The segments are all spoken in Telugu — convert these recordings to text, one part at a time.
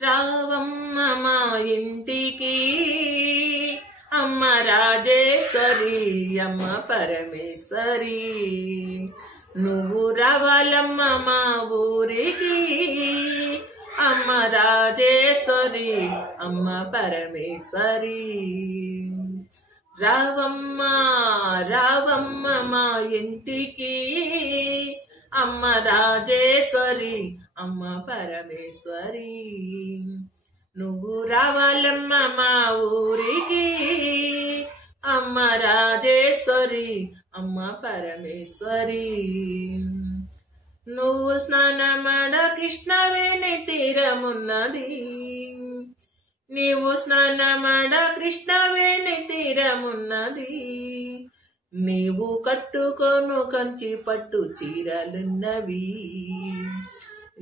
రావమ్మ మా ఇంటికి అమ్మ రాజేశ్వరి అమ్మ పరమేశ్వరి నువ్వు రావాలమ్మ మా ఊరికి అమ్మ రాజేశ్వరి అమ్మ పరమేశ్వరి రావమ్మ రావమ్మ మా ఇంటికి అమ్మ రాజేశ్వరి అమ్మ పరమేశ్వరి నువ్వు రావాలమ్మ మా ఊరికి అమ్మ రాజేశ్వరి అమ్మ పరమేశ్వరి నువ్వు స్నానమాడ కృష్ణవేణి తీరమున్నది నీవు స్నానమాడ కృష్ణవేణి తీరమున్నది నీవు కట్టుకోను కంచి పట్టు చీరలున్నవి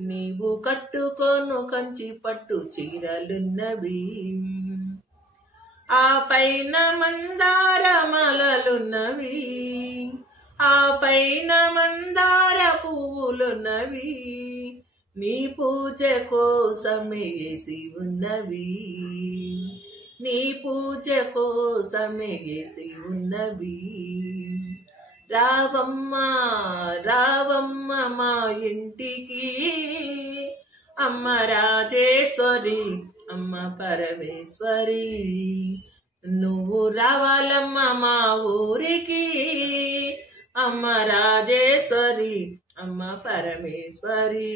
నీవు కట్టుకోను కంచి పట్టు చీరలున్నవి ఆ పైన మందార మాలలున్నవి ఆ పైన మందార పువ్వులున్నవి నీ పూజ కోసమే వేసి ఉన్నవి నీ పూజ కోసమే వేసి ఉన్నవి రావమ్మ రావమ్మ మా ఇంటికి అమ్మ రాజేశ్వరి అమ్మ పరమేశ్వరి నువ్వు రావాలమ్మ మా ఊరికి అమ్మ రాజేశ్వరి అమ్మ పరమేశ్వరి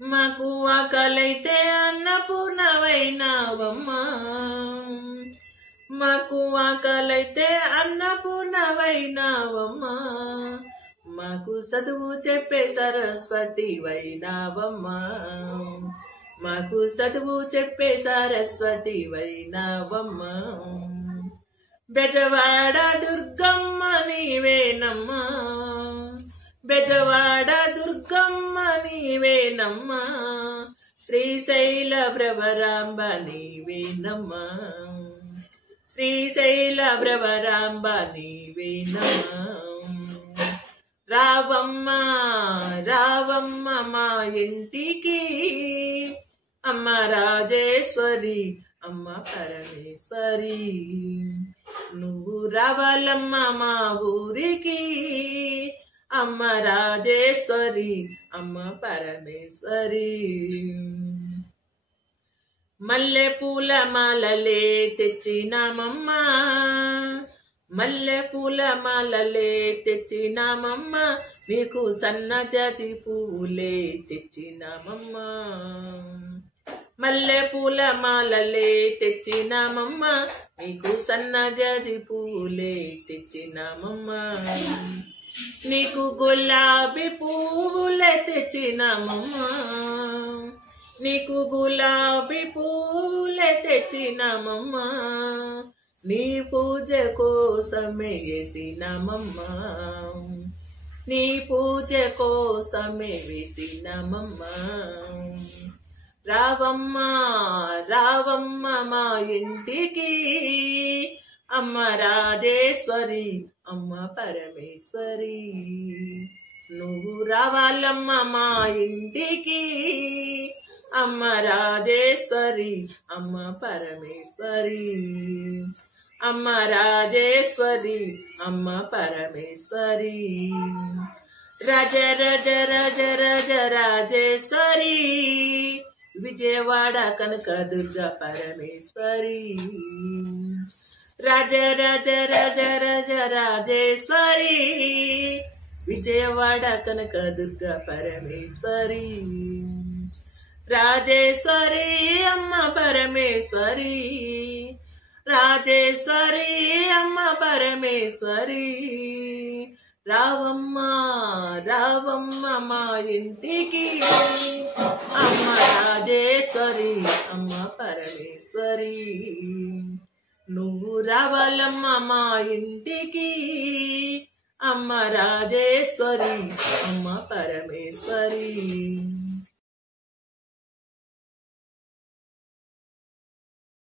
మాకు ఆకలైతే అన్నపూర్ణవైనావమ్మ మాకు ఆకలైతే అన్నపూర్ణవైనావమ్మ మాకు చదువు చెప్పే సరస్వతి వైనావమ్మ మాకు చదువు చెప్పే సరస్వతి వైనావమ్మ బెజవాడ దుర్గమ్మ నీవేనమ్మా బెజవాడ దుర్గమ్మ నీవేనమ్మా శ్రీశైల భ్రవరాంబ నీవేనమ్మా శ్రీశైల భ్రవరాంబ నీవేనమ్మా రావమ్మ రావమ్మ మా ఇంటికి అమ్మ రాజేశ్వరి అమ్మ పరమేశ్వరి నువ్వు రావాలమ్మ మా ఊరికి అమ్మ రాజేశ్వరి అమ్మ పరమేశ్వరి మల్లె పూల మాలలే తెచ్చినామమ్మ మల్లె పూల మాలలే తెచ్చినామమ్మ మీకు సన్నజాజి పువ్వులే తెచ్చినామమ్మ మల్లె పూల మాలలే తెచ్చినామమ్మ నీకు సన్నజాజి పువ్వులే తెచ్చినామమ్మ నీకు గులాబీ పువ్వులే తెచ్చినామమ్మ నీకు గులాబీ పువ్వులే తెచ్చినామమ్మ నీ పూజ కోసమే వేసినామమ్మ నీ పూజ కోసమే వేసినామమ్మ రావమ్మ రావమ్మ మా ఇంటికి అమ్మ రాజేశ్వరి అమ్మ పరమేశ్వరి నువ్వు రావాలమ్మ మా ఇంటికి అమ్మ రాజేశ్వరి అమ్మ పరమేశ్వరి అమ్మ రాజేశ్వరి అమ్మ పరమేశ్వరి రజ రజ రజ రజ రాజేశ్వరి విజయవాడ కనకదుర్గ పరమేశ్వరి రజ రజ రజ రజ రాజేశ్వరి విజయవాడ కనకదుర్గ పరమేశ్వరి రాజేశ్వరి అమ్మ పరమేశ్వరి రాజేశ్వరి అమ్మ పరమేశ్వరి రావమ్మ రావమ్మ మా ఇంటికి అమ్మ రాజేశ్వరి అమ్మ పరమేశ్వరి నువ్వు రావాలమ్మ మా ఇంటికి అమ్మ రాజేశ్వరి అమ్మ పరమేశ్వరి